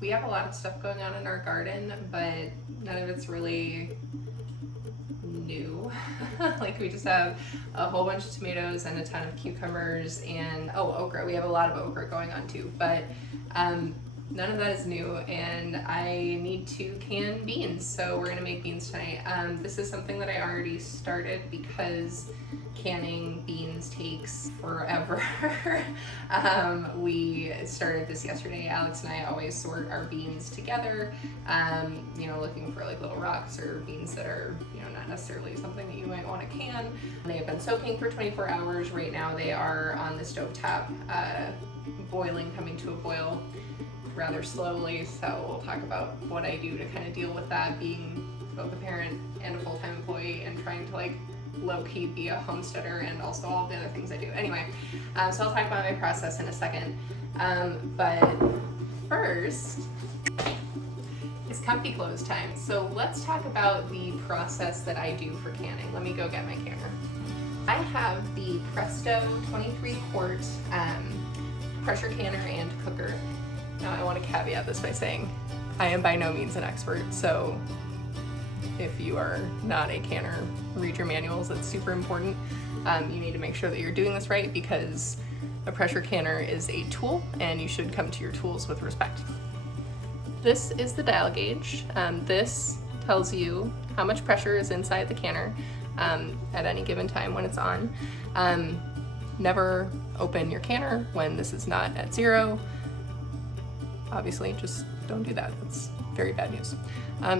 We have a lot of stuff going on in our garden, but none of it's really new. Like we just have a whole bunch of tomatoes and a ton of cucumbers and okra. We have a lot of okra going on too, but none of that is new, and I need to can beans, so we're gonna make beans tonight. This is something that I already started because canning beans takes forever. We started this yesterday. Alex and I always sort our beans together, looking for like little rocks or beans that are, not necessarily something that you might want to can. They have been soaking for 24 hours. Right now they are on the stovetop, boiling, coming to a boil rather slowly, so we'll talk about what I do to kind of deal with that, being both a parent and a full-time employee and trying to like low-key be a homesteader and also all the other things I do. Anyway, so I'll talk about my process in a second, but first it's comfy clothes time. So let's talk about the process that I do for canning. Let me go get my canner. I have the Presto 23 quart pressure canner and cooker. Now I want to caveat this by saying I am by no means an expert, so if you are not a canner, read your manuals. It's super important. You need to make sure that you're doing this right, because a pressure canner is a tool and you should come to your tools with respect. This is the dial gauge. This tells you how much pressure is inside the canner at any given time when it's on. Never open your canner when this is not at zero. Obviously, just don't do that. That's very bad news.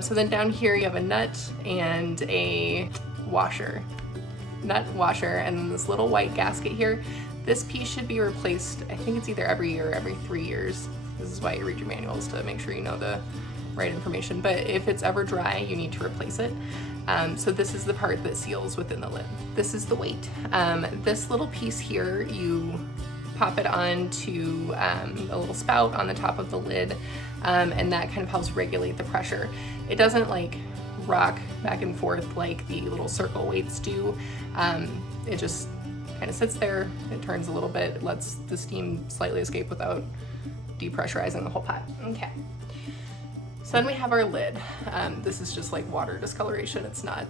So then down here you have a nut and a washer. Nut, washer, and then this little white gasket here. This piece should be replaced, I think it's either every year or every 3 years. This is why you read your manuals, to make sure you know the right information. But if it's ever dry, you need to replace it. So this is the part that seals within the lid. This is the weight. This little piece here, you pop it onto a little spout on the top of the lid, and that kind of helps regulate the pressure. It doesn't like rock back and forth like the little circle weights do. It just kind of sits there, it turns a little bit, it lets the steam slightly escape without depressurizing the whole pot. Okay. So then we have our lid. This is just like water discoloration. It's not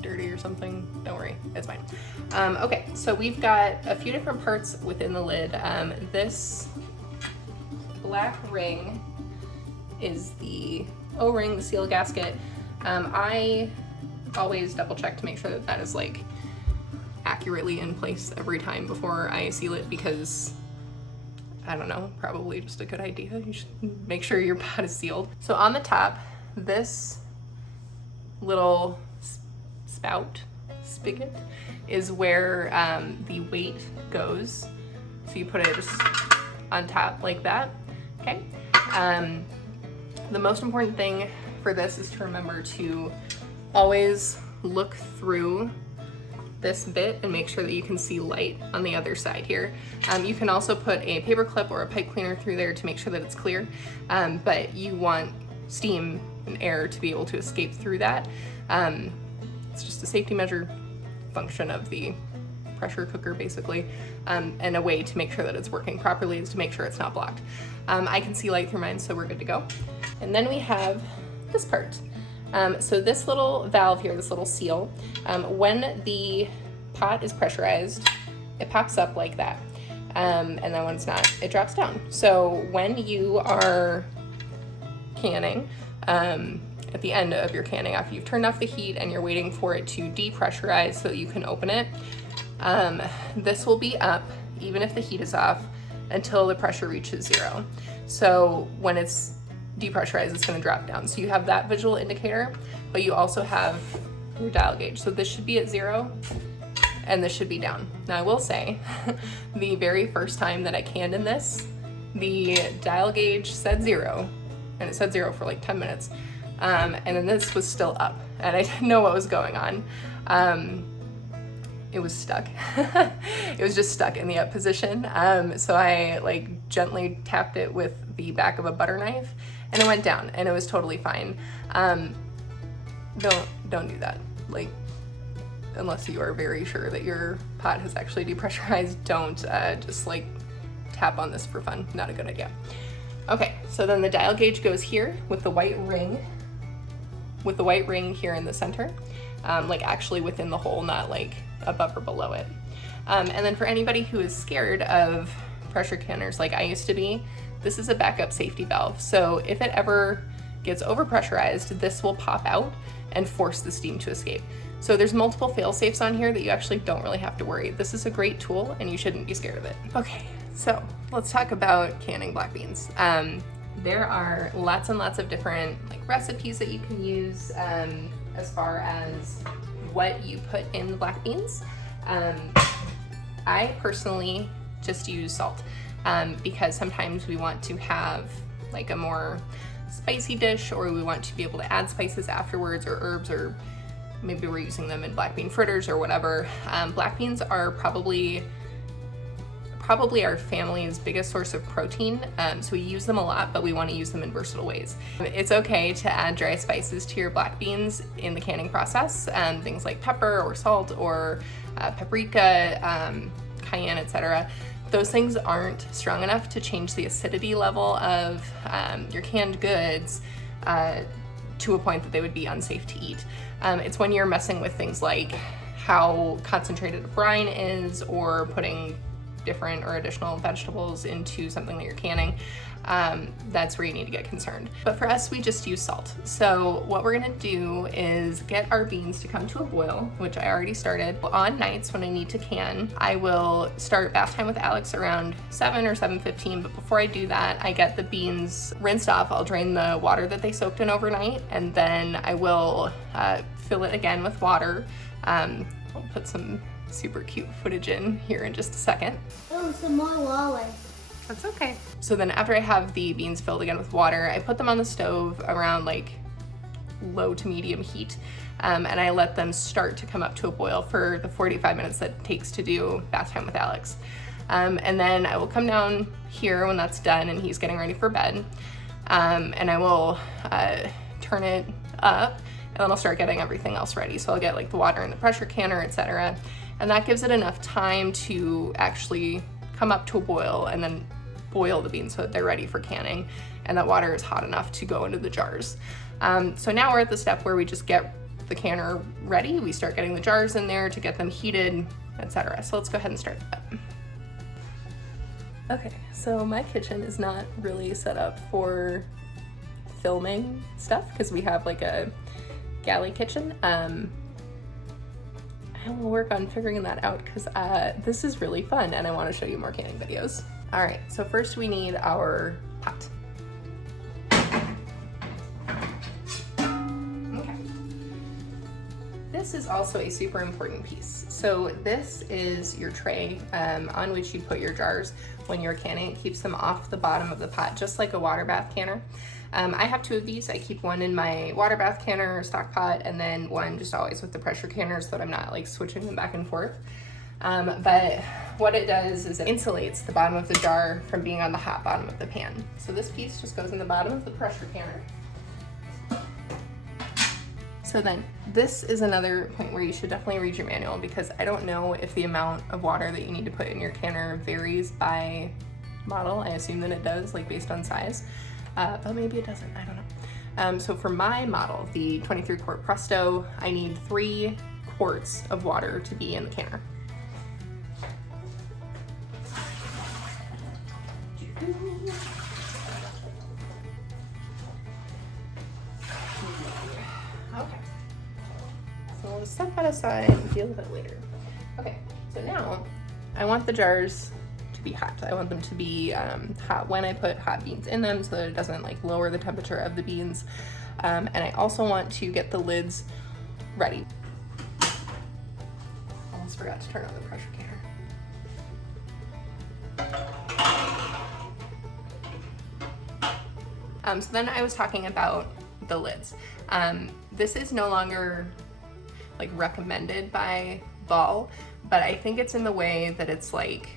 dirty or something. Don't worry, it's fine. Okay, so we've got a few different parts within the lid. This black ring is the O-ring, the seal gasket. I always double check to make sure that that is like accurately in place every time before I seal it, because I don't know, probably just a good idea. You should make sure your pot is sealed. So on the top, this little spigot is where the weight goes. So you put it just on top like that. Okay. The most important thing for this is to remember to always look through this bit and make sure that you can see light on the other side here. You can also put a paper clip or a pipe cleaner through there to make sure that it's clear, but you want steam and air to be able to escape through that. It's just a safety measure function of the pressure cooker basically, and a way to make sure that it's working properly is to make sure it's not blocked. I can see light through mine, so we're good to go. And then we have this part. So this little valve here, this little seal, when the pot is pressurized, it pops up like that. And then when it's not, it drops down. So when you are canning, at the end of your canning, after you've turned off the heat and you're waiting for it to depressurize so that you can open it, this will be up, even if the heat is off, until the pressure reaches zero. So when it's depressurized, it's gonna drop down. So you have that visual indicator, but you also have your dial gauge. So this should be at zero and this should be down. Now I will say, the very first time that I canned in this, the dial gauge said zero, and it said zero for like 10 minutes. And then this was still up and I didn't know what was going on. It was stuck. It was just stuck in the up position. So I like gently tapped it with the back of a butter knife and it went down and it was totally fine. Don't do that. Like, unless you are very sure that your pot has actually depressurized, don't just like tap on this for fun. Not a good idea. Okay, so then the dial gauge goes here with the white ring here in the center, like actually within the hole, not like above or below it. And then for anybody who is scared of pressure canners like I used to be, this is a backup safety valve. So if it ever gets overpressurized, this will pop out and force the steam to escape. So there's multiple fail safes on here that you actually don't really have to worry. This is a great tool and you shouldn't be scared of it. Okay, so let's talk about canning black beans. There are lots and lots of different like recipes that you can use as far as what you put in the black beans. I personally just use salt because sometimes we want to have like a more spicy dish, or we want to be able to add spices afterwards, or herbs, or maybe we're using them in black bean fritters or whatever. Black beans are probably our family's biggest source of protein, so we use them a lot, but we want to use them in versatile ways. It's okay to add dry spices to your black beans in the canning process, things like pepper or salt or paprika, cayenne, etc. Those things aren't strong enough to change the acidity level of your canned goods to a point that they would be unsafe to eat. It's when you're messing with things like how concentrated a brine is, or putting different or additional vegetables into something that you're canning, that's where you need to get concerned. But for us, we just use salt. So what we're gonna do is get our beans to come to a boil, which I already started. On nights when I need to can, I will start bath time with Alex around 7 or 7:15, but before I do that, I get the beans rinsed off. I'll drain the water that they soaked in overnight, and then I will fill it again with water. I'll put some super cute footage in here in just a second. Oh, some more lolly. That's okay. So then after I have the beans filled again with water, I put them on the stove around like low to medium heat, and I let them start to come up to a boil for the 45 minutes that it takes to do bath time with Alex. And then I will come down here when that's done and he's getting ready for bed, and I will turn it up, and then I'll start getting everything else ready. So I'll get like the water in the pressure canner, etc. And that gives it enough time to actually come up to a boil, and then boil the beans so that they're ready for canning, and that water is hot enough to go into the jars. So now we're at the step where we just get the canner ready. We start getting the jars in there to get them heated, etc. So let's go ahead and start that. Okay, so my kitchen is not really set up for filming stuff because we have like a galley kitchen. I will work on figuring that out because this is really fun and I want to show you more canning videos. All right, so first we need our pot. Okay. This is also a super important piece. So this is your tray on which you put your jars when you're canning. It keeps them off the bottom of the pot, just like a water bath canner. I have 2 of these. I keep one in my water bath canner or stock pot, and then one just always with the pressure canner so that I'm not like switching them back and forth. But what it does is it insulates the bottom of the jar from being on the hot bottom of the pan. So this piece just goes in the bottom of the pressure canner. So then this is another point where you should definitely read your manual, because I don't know if the amount of water that you need to put in your canner varies by model. I assume that it does, like based on size. But maybe it doesn't, I don't know. So for my model, the 23 quart Presto, I need 3 quarts of water to be in the canner. Okay, so we'll set that aside and deal with it later. Okay, so now I want the jars to be hot. I want them to be hot when I put hot beans in them so that it doesn't like lower the temperature of the beans. And I also want to get the lids ready. Almost forgot to turn on the pressure canner. So then I was talking about the lids. This is no longer like recommended by Ball, but I think it's in the way that it's like,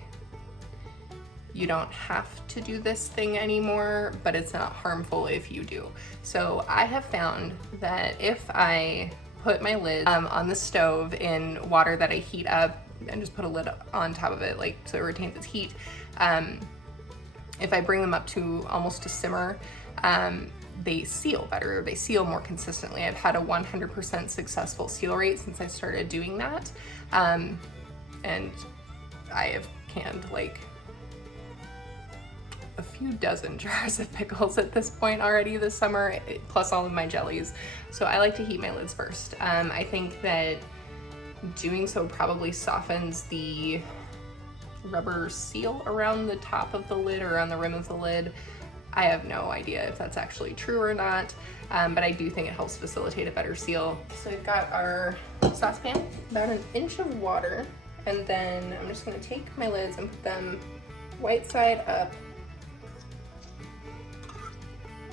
you don't have to do this thing anymore, but it's not harmful if you do. So I have found that if I put my lid on the stove in water that I heat up and just put a lid on top of it, like so it retains its heat, if I bring them up to almost a simmer, they seal better, they seal more consistently. I've had a 100% successful seal rate since I started doing that. And I have canned like a few dozen jars of pickles at this point already this summer, plus all of my jellies. So I like to heat my lids first. I think that doing so probably softens the rubber seal around the top of the lid or on the rim of the lid. I have no idea if that's actually true or not, but I do think it helps facilitate a better seal. So we've got our saucepan, about an inch of water, and then I'm just gonna take my lids and put them white side up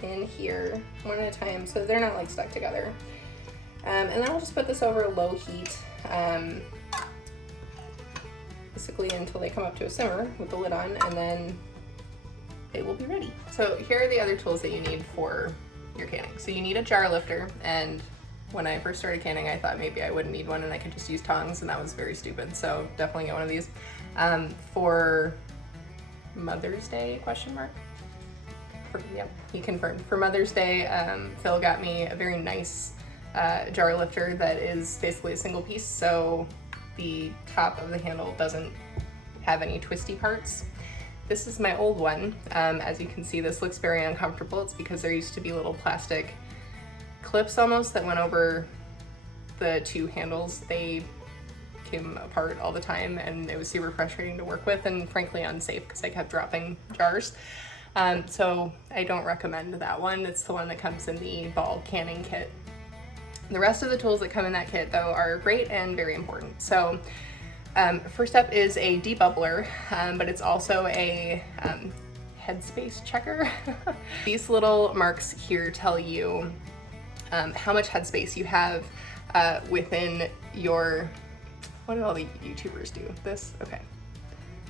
in here one at a time so they're not like stuck together. And then I'll just put this over low heat, basically until they come up to a simmer with the lid on, and then they will be ready. So here are the other tools that you need for your canning. So you need a jar lifter, and when I first started canning I thought maybe I wouldn't need one and I could just use tongs, and that was very stupid, so definitely get one of these. For Mother's Day, question mark? Yeah, he confirmed. For Mother's Day, Phil got me a very nice jar lifter that is basically a single piece, so the top of the handle doesn't have any twisty parts. This is my old one. As you can see, this looks very uncomfortable. It's because there used to be little plastic clips almost that went over the two handles. They came apart all the time and it was super frustrating to work with and frankly unsafe because I kept dropping jars. So I don't recommend that one. It's the one that comes in the ball canning kit. The rest of the tools that come in that kit though are great and very important. So first up is a debubbler, but it's also a headspace checker. These little marks here tell you how much headspace you have within your, what did all the YouTubers do? This? Okay,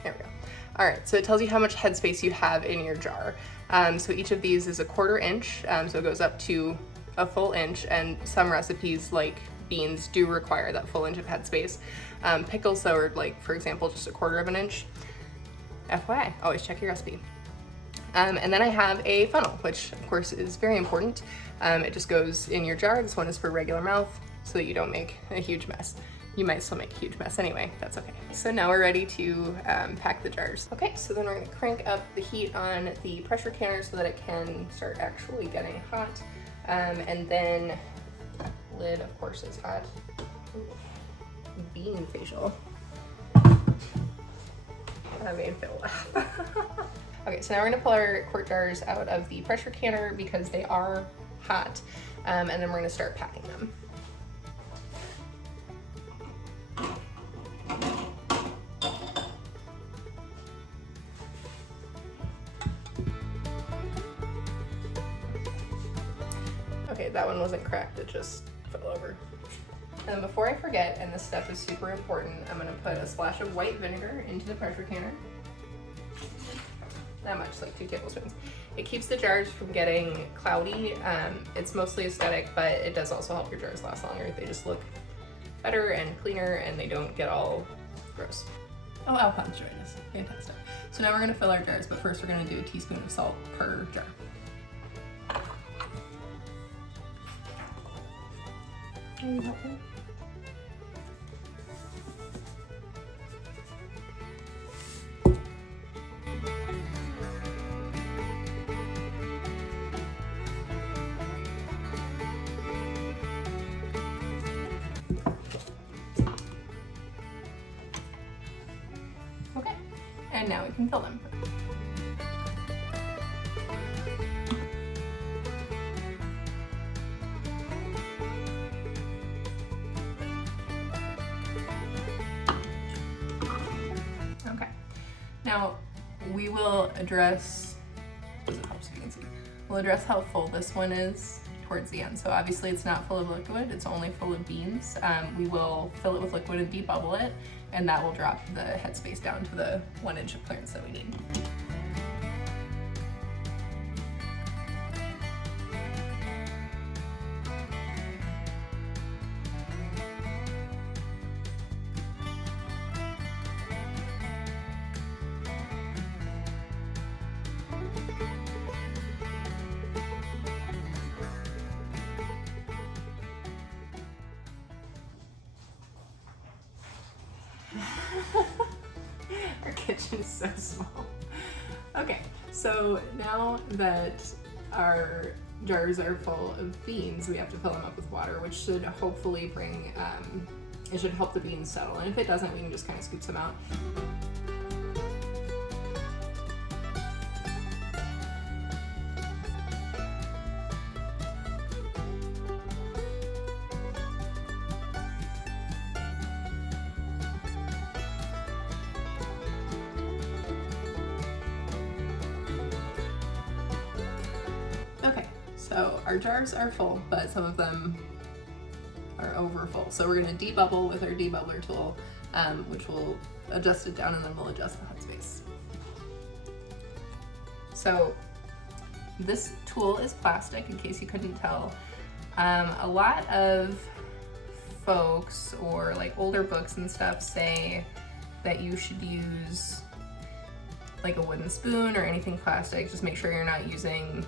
there we go. All right, so it tells you how much headspace you have in your jar. So each of these is a 1/4 inch, so it goes up to a full inch, and some recipes like beans do require that full inch of headspace. Pickles though are like, for example, just a 1/4 of an inch. FYI, always check your recipe. And then I have a funnel, which of course is very important. It just goes in your jar. This one is for regular mouth so that you don't make a huge mess. You might still make a huge mess anyway, that's okay. So now we're ready to pack the jars. Okay, so then we're gonna crank up the heat on the pressure canner so that it can start actually getting hot. And then lid, of course, is hot. Ooh, bean facial. That made Phil laugh. Okay, so now we're gonna pull our quart jars out of the pressure canner because they are hot, and then we're gonna start packing them. Okay, that one wasn't cracked, it just fell over. And before I forget, and this step is super important, I'm gonna put a splash of white vinegar into the pressure canner. That much, like 2 tablespoons. It keeps the jars from getting cloudy. It's mostly aesthetic, but it does also help your jars last longer. They just look better and cleaner and they don't get all gross. Oh, Alcon's joined us, fantastic. So now we're gonna fill our jars, but first we're gonna do a teaspoon of salt per jar. Can you help me? Okay, and now we can fill them. Okay, now we will address, does it help so you can see? We'll address how full this one is towards the end. So obviously it's not full of liquid, it's only full of beans. We will fill it with liquid and debubble it, and that will drop the headspace down to the 1 inch of clearance that we need. Our kitchen is so small. Okay, so now that our jars are full of beans, we have to fill them up with water, which should hopefully bring, it should help the beans settle. And if it doesn't, we can just kind of scoop some out. Okay, so our jars are full, but some of them are over full. So we're gonna debubble with our debubbler tool, which will adjust it down and then we'll adjust the headspace. So this tool is plastic, in case you couldn't tell. A lot of folks or like older books and stuff say that you should use like a wooden spoon or anything plastic. Just make sure you're not using,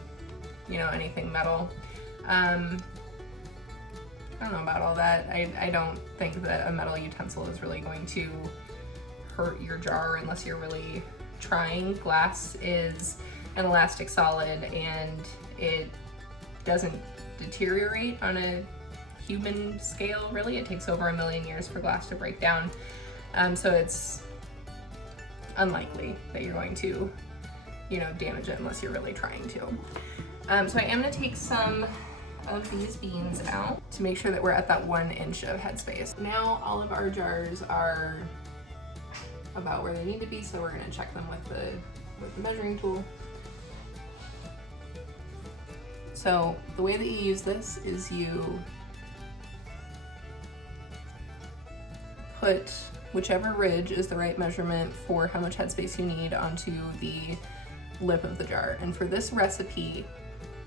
you know, anything metal. I don't know about all that. I don't think that a metal utensil is really going to hurt your jar unless you're really trying. Glass is an elastic solid and it doesn't deteriorate on a human scale, really. It takes over 1 million years for glass to break down. So it's unlikely that you're going to, you know, damage it unless you're really trying to. So I am gonna take some of these beans out to make sure that we're at that 1 inch of headspace. Now all of our jars are about where they need to be, so we're gonna check them with the measuring tool. So the way that you use this is you put whichever ridge is the right measurement for how much headspace you need onto the lip of the jar. And for this recipe,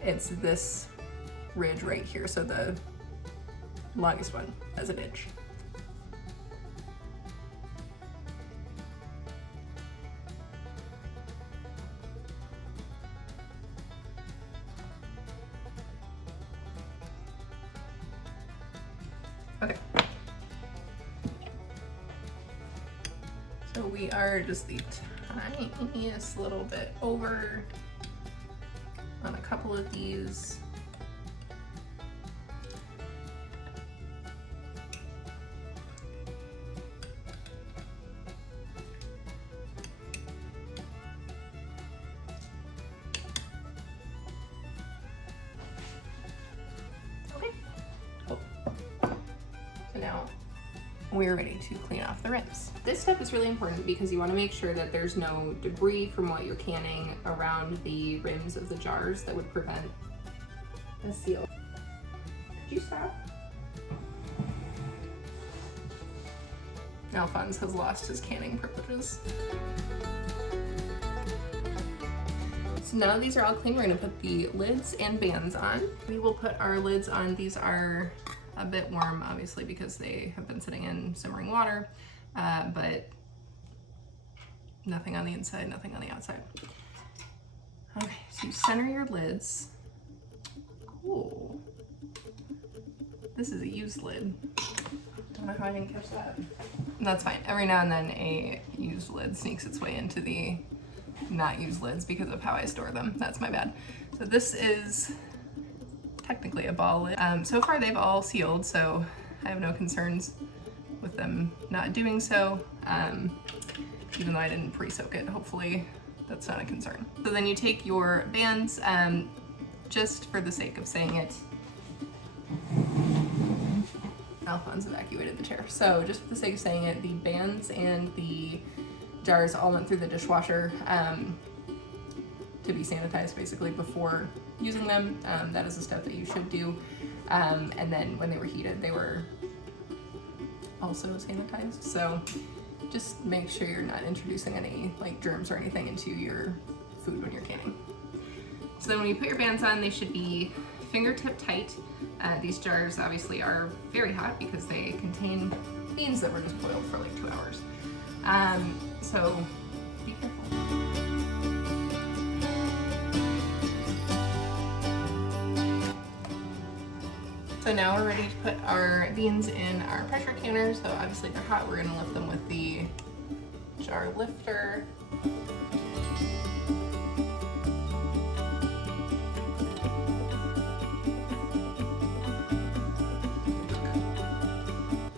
it's this ridge right here, so the longest one as an inch. Okay. So we are just the tiniest little bit over on a couple of these. Okay. Oh. So now we're ready to clean off the rims. This step is really important because you want to make sure that there's no debris from what you're canning around the rims of the jars that would prevent a seal. Could you stop? Alphonse has lost his canning privileges. So now these are all clean, we're gonna put the lids and bands on. We will put our lids on. These are a bit warm, obviously, because they have been sitting in simmering water, but nothing on the inside, nothing on the outside. Okay, so you center your lids. Cool. This is a used lid. Don't know how I didn't catch that. That's fine. Every now and then a used lid sneaks its way into the not used lids because of how I store them. That's my bad. So this is technically a ball lid. So far they've all sealed, so I have no concerns with them not doing so, even though I didn't pre-soak it. Hopefully that's not a concern. So then you take your bands, just for the sake of saying it, Alphonse evacuated the chair. So just for the sake of saying it, the bands and the jars all went through the dishwasher to be sanitized basically before using them. That is a step that you should do. And then when they were heated, they were also sanitized. So just make sure you're not introducing any like germs or anything into your food when you're canning. So then when you put your bands on, they should be fingertip tight. These jars obviously are very hot because they contain beans that were just boiled for like 2 hours. So be careful. So now we're ready to put our beans in our pressure canner. So obviously they're hot. We're gonna lift them with the jar lifter.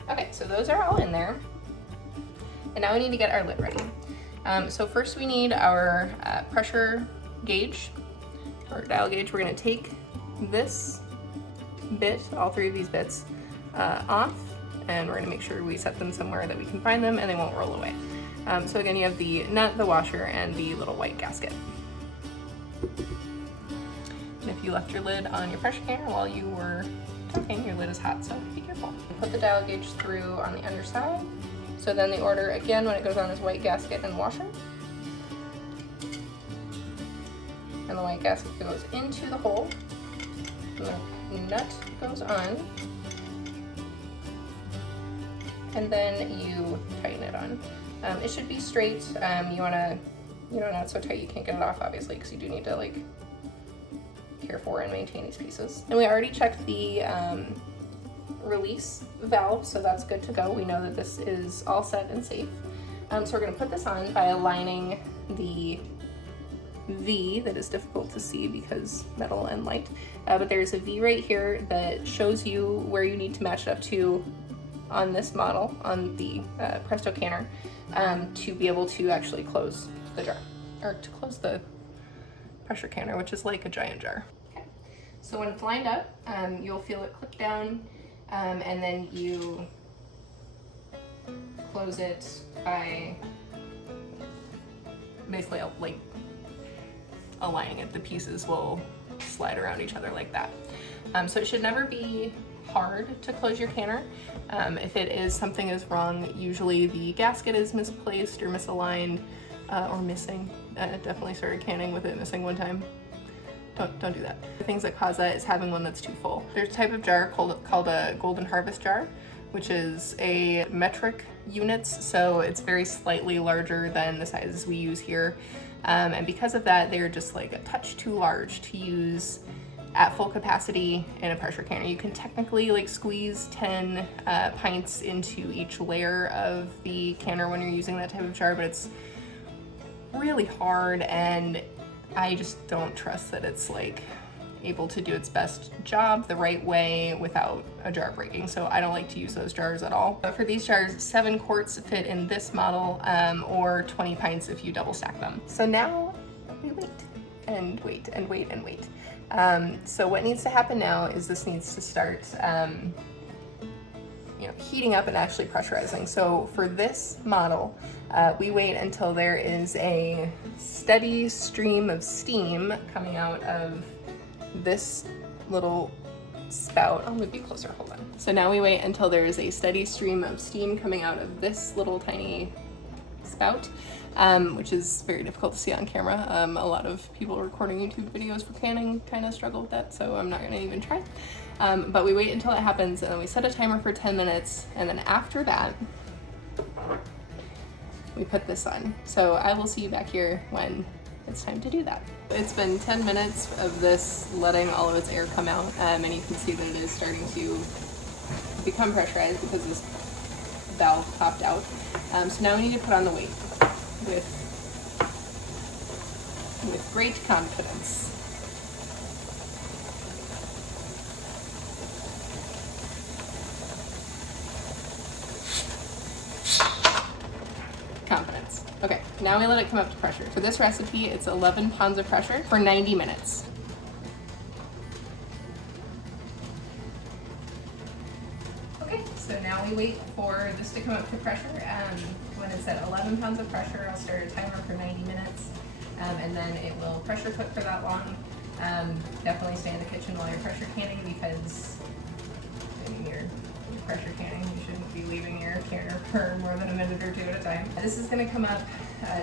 Okay, so those are all in there. And now we need to get our lid ready. So first we need our pressure gauge, or dial gauge. We're gonna take this bit, all three of these bits, off, and we're gonna make sure we set them somewhere that we can find them and they won't roll away. So again, you have the nut, the washer, and the little white gasket. And if you left your lid on your pressure canner while you were talking, your lid is hot, so be careful. Put the dial gauge through on the underside. So then the order, again, when it goes on is white gasket and washer. And the white gasket goes into the hole. The nut goes on. And then you tighten it on. It should be straight. You wanna, not so tight you can't get it off, obviously, because you do need to like care for and maintain these pieces. And we already checked the release valve, so that's good to go. We know that this is all set and safe. So we're gonna put this on by aligning the V that is difficult to see because metal and light, but there's a V right here that shows you where you need to match it up to on this model, on the Presto canner, to be able to actually close the jar, or to close the pressure canner, which is like a giant jar. Okay. So when it's lined up, you'll feel it click down, and then you close it by basically like aligning it. The pieces will slide around each other like that. So it should never be hard to close your canner. If it is, something is wrong. Usually the gasket is misplaced or misaligned or missing. Definitely started canning with it missing one time. Don't do that. The things that cause that is having one that's too full. There's a type of jar called a golden harvest jar, which is a metric units, so it's very slightly larger than the sizes we use here. And because of that, they're just like a touch too large to use at full capacity in a pressure canner. You can technically like squeeze 10 pints into each layer of the canner when you're using that type of jar, but it's really hard, and I just don't trust that it's like able to do its best job the right way without a jar breaking. So I don't like to use those jars at all. But for these jars, 7 quarts fit in this model, or 20 pints if you double stack them. So now we wait and wait and wait and wait. So what needs to happen now is this needs to start heating up and actually pressurizing. So for this model, we wait until there is a steady stream of steam coming out of this little spout. I'll move you closer, hold on. So now we wait until there is a steady stream of steam coming out of this little tiny spout, which is very difficult to see on camera. A lot of people recording YouTube videos for canning kind of struggle with that, so I'm not gonna even try. But we wait until it happens, and then we set a timer for 10 minutes, and then after that, we put this on. So I will see you back here when it's time to do that. It's been 10 minutes of this letting all of its air come out, and you can see that it is starting to become pressurized because this valve popped out. So now we need to put on the weight with great confidence. Confidence. Okay, now we let it come up to pressure. For this recipe, it's 11 pounds of pressure for 90 minutes. Okay, so now we wait for this to come up to pressure. When it's at 11 pounds of pressure, I'll start a timer for 90 minutes, and then it will pressure cook for that long. Definitely stay in the kitchen while you're pressure canning, because when you're pressure canning, you shouldn't be leaving your canner for more than a minute or 2 at a time. This is going to come up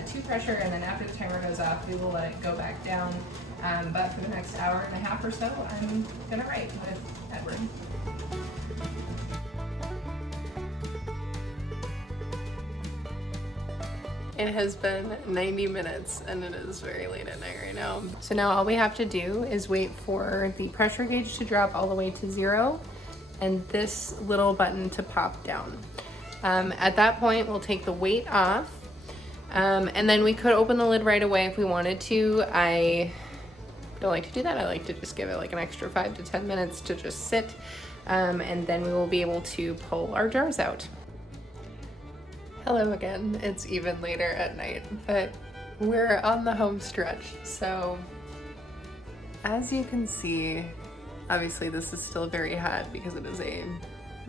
to pressure, and then after the timer goes off, we will let it go back down. But for the next hour and a half or so, I'm going to write with Edward. It has been 90 minutes and it is very late at night right now. So now all we have to do is wait for the pressure gauge to drop all the way to 0 and this little button to pop down. At that point, we'll take the weight off, And then we could open the lid right away if we wanted to. I don't like to do that. I like to just give it like an extra 5 to 10 minutes to just sit. And then we will be able to pull our jars out. Hello again. It's even later at night, but we're on the home stretch. So as you can see, obviously this is still very hot because it is a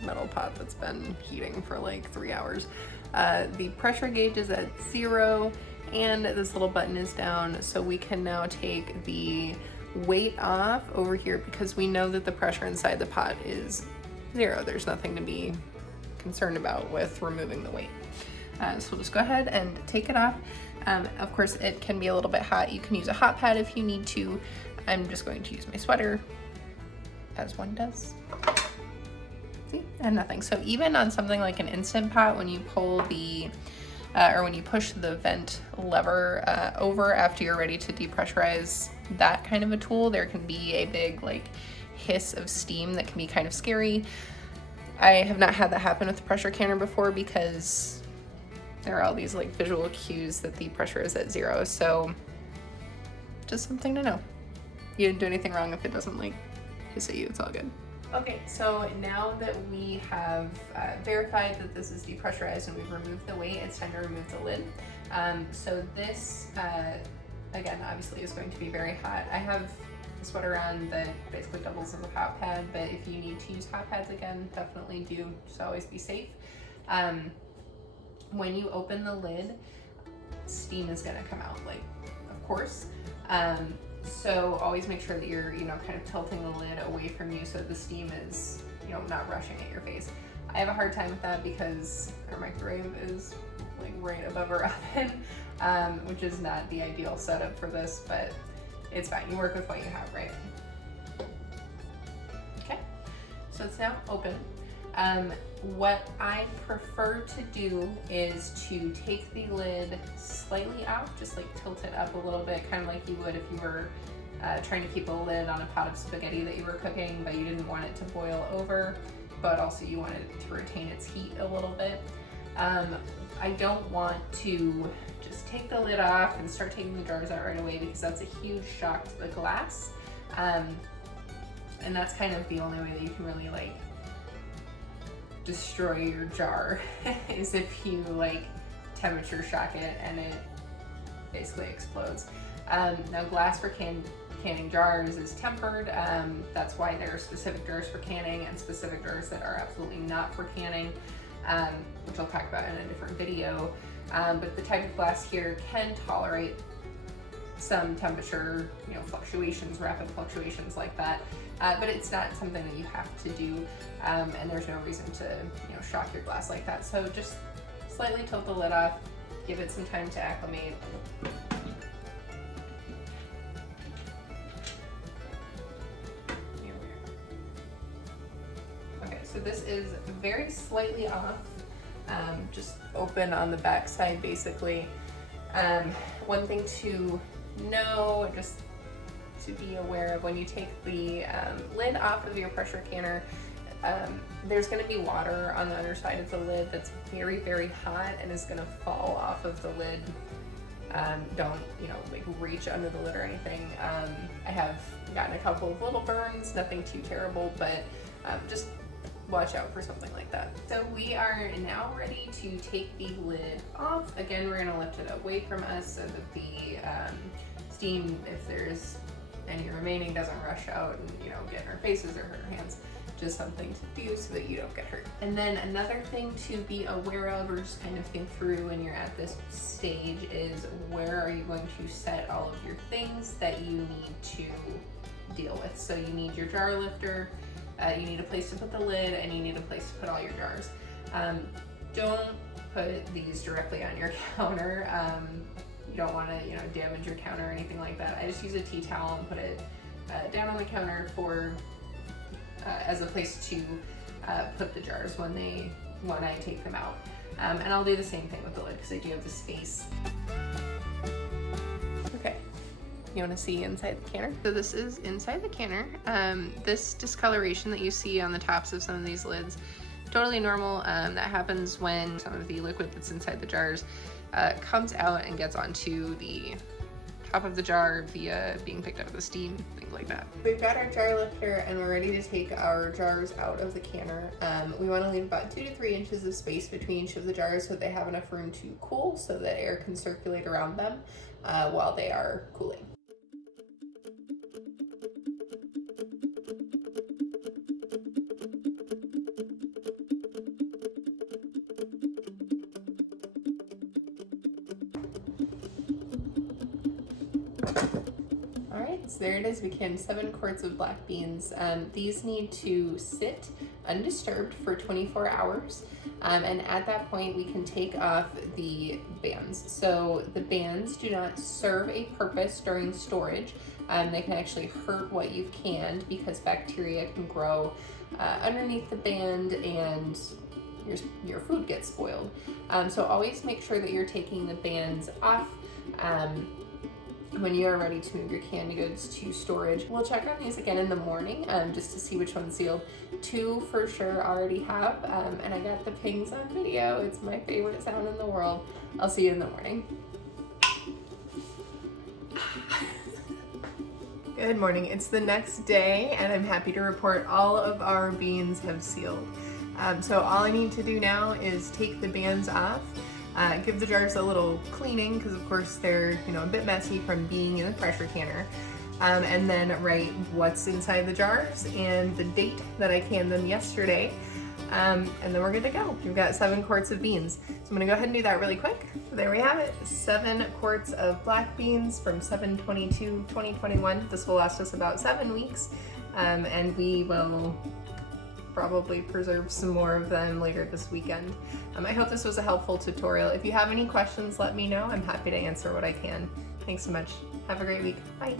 metal pot that's been heating for like 3 hours. The pressure gauge is at 0 and this little button is down, so we can now take the weight off over here because we know that the pressure inside the pot is 0. There's nothing to be concerned about with removing the weight. So we'll just go ahead and take it off. Of course, it can be a little bit hot. You can use a hot pad if you need to. I'm just going to use my sweater, as one does. See, and nothing. So even on something like an Instant Pot, when you pull the, or when you push the vent lever over after you're ready to depressurize that kind of a tool, there can be a big like hiss of steam that can be kind of scary. I have not had that happen with the pressure canner before because there are all these like visual cues that the pressure is at 0. So just something to know. You didn't do anything wrong if it doesn't like hiss at you, it's all good. Okay, so now that we have verified that this is depressurized and we've removed the weight, it's time to remove the lid. So this, again, obviously is going to be very hot. I have a sweater on that basically doubles as a hot pad, but if you need to use hot pads again, definitely do, just always be safe. When you open the lid, steam is gonna come out, like, of course. So always make sure that you're, kind of tilting the lid away from you so that the steam is, not rushing at your face. I have a hard time with that because our microwave is like right above our oven, which is not the ideal setup for this, but it's fine. You work with what you have, right? Okay, so it's now open. What I prefer to do is to take the lid slightly off, just like tilt it up a little bit, kind of like you would if you were trying to keep a lid on a pot of spaghetti that you were cooking, but you didn't want it to boil over, but also you wanted it to retain its heat a little bit. I don't want to just take the lid off and start taking the jars out right away because that's a huge shock to the glass. And that's kind of the only way that you can really like destroy your jar is if you like temperature shock it and it basically explodes. Now glass for canning jars is tempered. That's why there are specific jars for canning and specific jars that are absolutely not for canning, which I'll talk about in a different video. But the type of glass here can tolerate some temperature, fluctuations, rapid fluctuations like that. But it's not something that you have to do, and there's no reason to, shock your glass like that. So just slightly tilt the lid off, give it some time to acclimate. Okay, so this is very slightly off, just open on the back side basically. One thing to know, just to be aware of, when you take the lid off of your pressure canner, there's going to be water on the underside of the lid that's very, very hot and is going to fall off of the lid. Don't, like reach under the lid or anything. I have gotten a couple of little burns, nothing too terrible, but just watch out for something like that. So we are now ready to take the lid off. Again, we're going to lift it away from us so that the steam, if there's any remaining, doesn't rush out and get in our faces or hurt our hands. Just something to do so that you don't get hurt. And then another thing to be aware of, or just kind of think through when you're at this stage, is where are you going to set all of your things that you need to deal with. So you need your jar lifter, you need a place to put the lid, and you need a place to put all your jars. Don't put these directly on your counter. You don't want to, damage your counter or anything like that. I just use a tea towel and put it down on the counter for as a place to put the jars when I take them out. And I'll do the same thing with the lid because I do have the space. Okay, you want to see inside the canner? So this is inside the canner. This discoloration that you see on the tops of some of these lids, totally normal. That happens when some of the liquid that's inside the jars comes out and gets onto the top of the jar via being picked up with the steam, things like that. We've got our jar lifter and we're ready to take our jars out of the canner. We want to leave about 2 to 3 inches of space between each of the jars so they have enough room to cool so that air can circulate around them while they are cooling. Alright, so there it is. We canned 7 quarts of black beans. These need to sit undisturbed for 24 hours. And at that point, we can take off the bands. So the bands do not serve a purpose during storage. They can actually hurt what you've canned because bacteria can grow underneath the band and your food gets spoiled. So always make sure that you're taking the bands off when you are ready to move your canned goods to storage. We'll check on these again in the morning just to see which one's sealed. 2 for sure already have, and I got the pings on video. It's my favorite sound in the world. I'll see you in the morning. Good morning. It's the next day and I'm happy to report all of our beans have sealed. So all I need to do now is take the bands off, give the jars a little cleaning because of course they're a bit messy from being in the pressure canner, and then write what's inside the jars and the date that I canned them yesterday, and then we're good to go. We've got 7 quarts of beans. So I'm gonna go ahead and do that really quick. There we have it, 7 quarts of black beans from 7/22/2021. This will last us about 7 weeks, and we will probably preserve some more of them later this weekend. I hope this was a helpful tutorial. If you have any questions, let me know. I'm happy to answer what I can. Thanks so much. Have a great week. Bye.